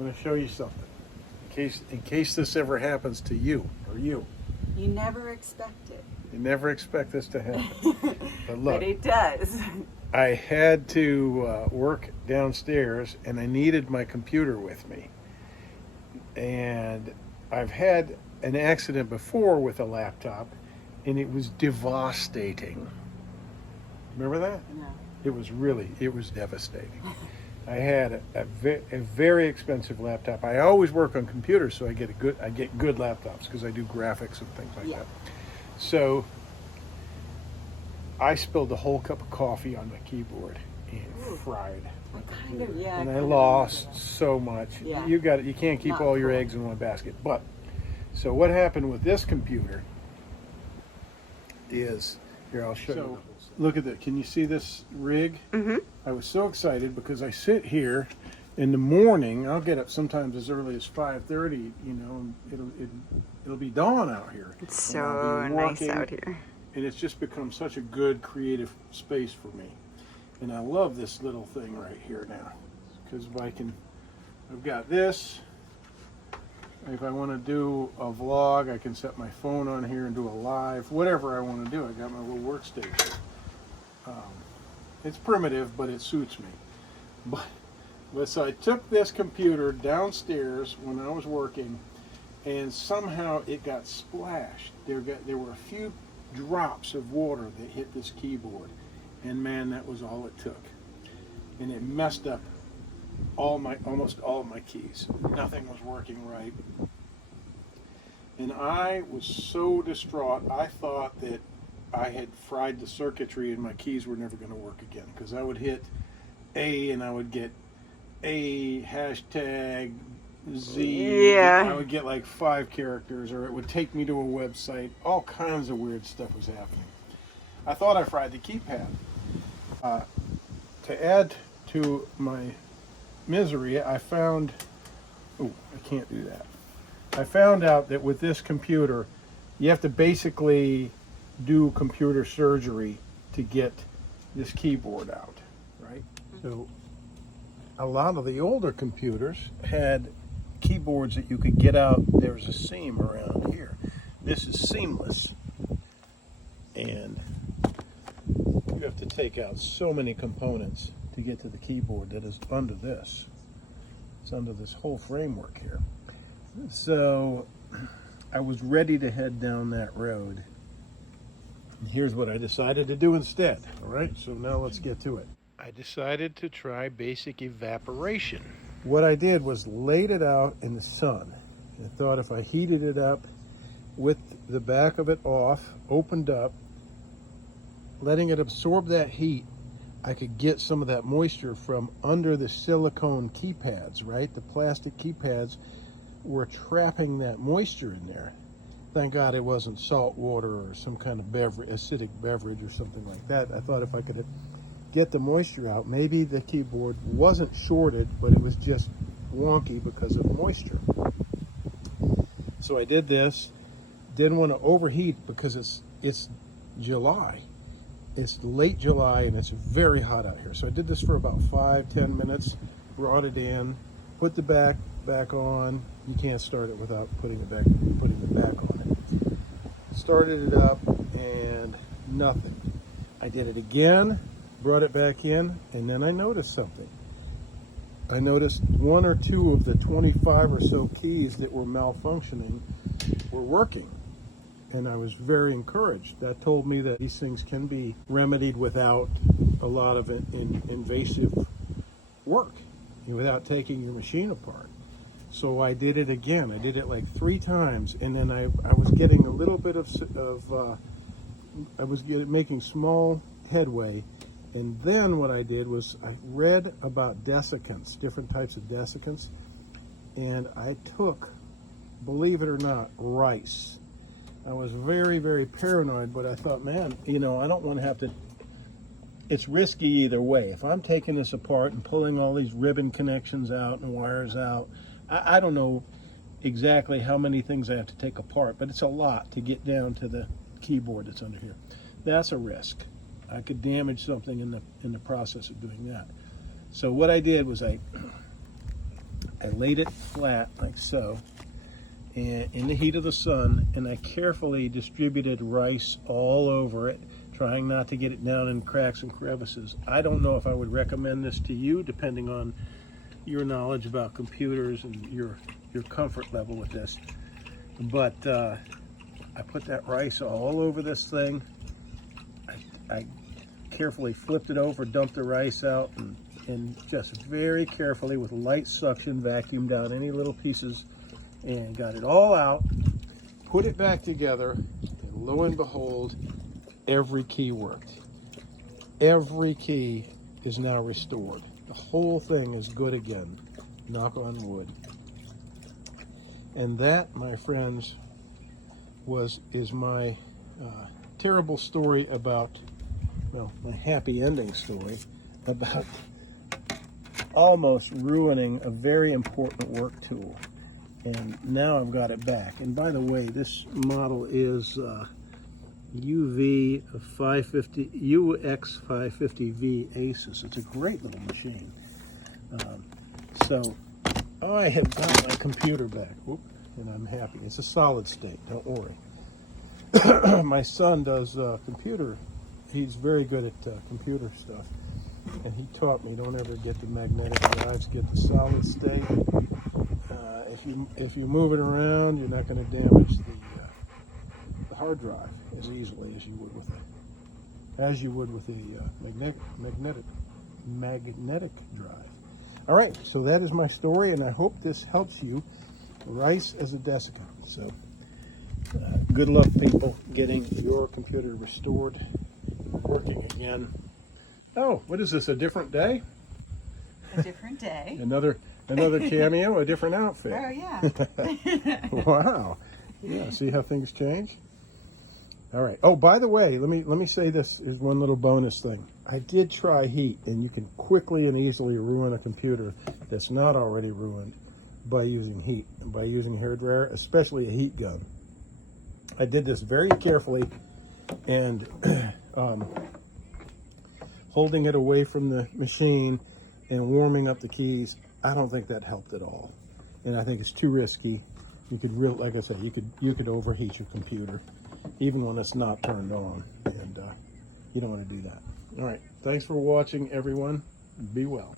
want to show you something. In case this ever happens to you or you. You never expect it. You never expect this to happen. But look, But it does. I had to work downstairs and I needed my computer with me. And I've had an accident before with a laptop and it was devastating. Remember that? No. It was devastating. I had a very expensive laptop. I always work on computers, so I get good laptops because I do graphics and things like that. So I spilled a whole cup of coffee on my keyboard and fried my computer. And I lost so much. Yeah. You can't keep all your eggs in one basket. But so what happened with this computer is, here, I'll show you. Look at that. Can you see this rig? Mm-hmm. I was so excited because I sit here in the morning. I'll get up sometimes as early as 5:30. You know, and it'll be dawn out here. It's so nice out here. And it's just become such a good creative space for me. And I love this little thing right here now because I've got this. If I want to do a vlog, I can set my phone on here and do a live, whatever I want to do. I got my little workstation. It's primitive, but it suits me. But so I took this computer downstairs when I was working, and somehow it got splashed. There were a few drops of water that hit this keyboard, and man, that was all it took. And it messed up almost all my keys. Nothing was working right. And I was so distraught, I thought that I had fried the circuitry and my keys were never going to work again, because I would hit A and I would get A hashtag Z. Yeah. I would get like 5 characters, or it would take me to a website. All kinds of weird stuff was happening. I thought I fried the keypad. To add to my misery, I found, oh, I can't do that. I found out that with this computer, you have to basically do computer surgery to get this keyboard out, right? So a lot of the older computers had keyboards that you could get out. There's a seam around here. This is seamless. And you have to take out so many components to get to the keyboard that is under this. It's under this whole framework here. So I was ready to head down that road. And here's what I decided to do instead. All right, so now let's get to it. I decided to try basic evaporation. What I did was laid it out in the sun. I thought if I heated it up with the back of it off, opened up, letting it absorb that heat, I could get some of that moisture from under the silicone keypads, right? The plastic keypads were trapping that moisture in there. Thank God it wasn't salt water or some kind of acidic beverage or something like that. I thought if I could get the moisture out, maybe the keyboard wasn't shorted, but it was just wonky because of moisture. So I did this. Didn't want to overheat because it's July. It's late July and it's very hot out here. So I did this for about 5-10 minutes, brought it in, put the back on. You can't start it without putting it back on it. Started it up and nothing. I did it again, brought it back in, and then I noticed something. I noticed 1 or 2 of the 25 or so keys that were malfunctioning were working. And I was very encouraged. That told me that these things can be remedied without a lot of invasive work, without taking your machine apart. So I did it again. I did it like 3 times, and then I was getting a little bit making small headway. And then what I did was I read about desiccants, different types of desiccants, and I took, believe it or not, rice. I was very, very paranoid, but I thought, man, I don't want to have to, it's risky either way. If I'm taking this apart and pulling all these ribbon connections out and wires out, I don't know exactly how many things I have to take apart, but it's a lot to get down to the keyboard that's under here. That's a risk. I could damage something in the process of doing that. So what I did was I I laid it flat like so, and in the heat of the sun, and I carefully distributed rice all over it, trying not to get it down in cracks and crevices. I don't know if I would recommend this to you, depending on your knowledge about computers and your comfort level with this. But I put that rice all over this thing. I carefully flipped it over, dumped the rice out, and just very carefully with light suction vacuumed out any little pieces and got it all out, put it back together, and lo and behold, every key worked. Every key is now restored. The whole thing is good again, knock on wood. And that, my friends, is my terrible story about, well, my happy ending story about almost ruining a very important work tool. And now I've got it back. And by the way, this model is UX550V Asus. It's a great little machine. So I have got my computer back. Whoop, and I'm happy. It's a solid state, don't worry. My son does computer. He's very good at computer stuff. And he taught me, don't ever get the magnetic drives, get the solid state. If you move it around, you're not going to damage the hard drive as easily as you would with the magnetic drive. All right, so that is my story, and I hope this helps you. Rice as a desiccant. So good luck, people, getting your computer restored, working again. Oh, what is this? A different day? A different day. Another cameo, a different outfit. Oh yeah. Wow. Yeah, see how things change? All right. Oh, by the way, let me say this is one little bonus thing. I did try heat, and you can quickly and easily ruin a computer that's not already ruined by using heat, by using a hairdryer, especially a heat gun. I did this very carefully, and holding it away from the machine and warming up the keys, I don't think that helped at all. And I think it's too risky. You could like I said, you could overheat your computer, even when it's not turned on, and you don't want to do that. All right, thanks for watching, everyone. Be well.